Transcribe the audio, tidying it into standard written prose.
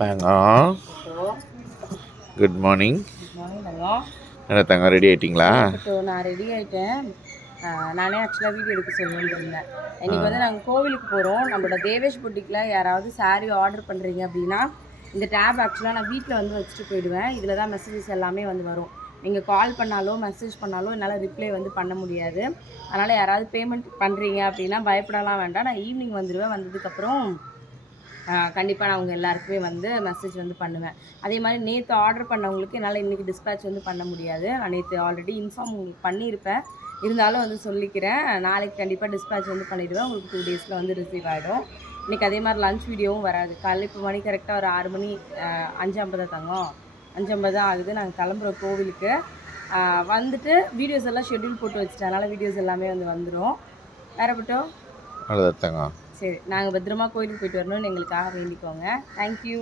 தங்கம் good morning. என்ன தங்கம் ready ஆகிட்டிங்களா? நான் ready ஆகிட்டேன். நானே ஆக்சுவலாக வீடியோ எடுக்க சொல்லிட்டு இருந்தேன். இன்றைக்கி வந்து நாங்கள் கோவிலுக்கு போகிறோம். நம்மளோட தேவேஷ் புட்டிக்கில் யாராவது சாரீ ஆர்டர் பண்ணுறீங்க அப்படின்னா இந்த டேப் ஆக்சுவலாக நான் வீட்டில் வந்து வச்சுட்டு போயிடுவேன். இதில் தான் மெசேஜஸ் எல்லாமே வந்து வரும். நீங்கள் கால் பண்ணாலோ மெசேஜ் பண்ணாலோ என்னால் ரிப்ளை வந்து பண்ண முடியாது. அதனால் யாராவது பேமெண்ட் பண்ணுறீங்க அப்படின்னா பயப்படலாம் வேண்டாம். நான் ஈவினிங் வந்துடுவேன். வந்ததுக்கப்புறம் கண்டிப்பாக நான் அவங்க எல்லாருக்குமே வந்து மெசேஜ் வந்து பண்ணுவேன். அதே மாதிரி நேற்று ஆர்டர் பண்ணவங்களுக்கு என்னால் இன்றைக்கி டிஸ்பேச் வந்து பண்ண முடியாது. நான் நேற்று ஆல்ரெடி இன்ஃபார்ம் உங்களுக்கு பண்ணியிருப்பேன். இருந்தாலும் வந்து சொல்லிக்கிறேன். நாளைக்கு கண்டிப்பாக டிஸ்பேச் வந்து பண்ணிவிடுவேன். உங்களுக்கு 2 டேஸில் வந்து ரிசீவ் ஆகிடும். இன்றைக்கி அதே மாதிரி லஞ்ச் வீடியோவும் வராது. காலையில் இப்போ மணி கரெக்டாக ஒரு 6 மணி 5:50 தங்கம் 5:50 தான் ஆகுது. நாங்கள் கிளம்புறோம் கோவிலுக்கு. வந்துட்டு வீடியோஸ் எல்லாம் ஷெட்யூல் போட்டு வச்சுட்டேன். அதனால் வீடியோஸ் எல்லாமே வந்து வந்துடும். வேறு பட்டம் அவ்வளோதான் தங்கம். சரி, நாங்கள் பத்திரமா கோயிலுக்கு போயிட்டு வரணும்னு எங்களுக்காக வேண்டிக்கோங்க. தேங்க்யூ.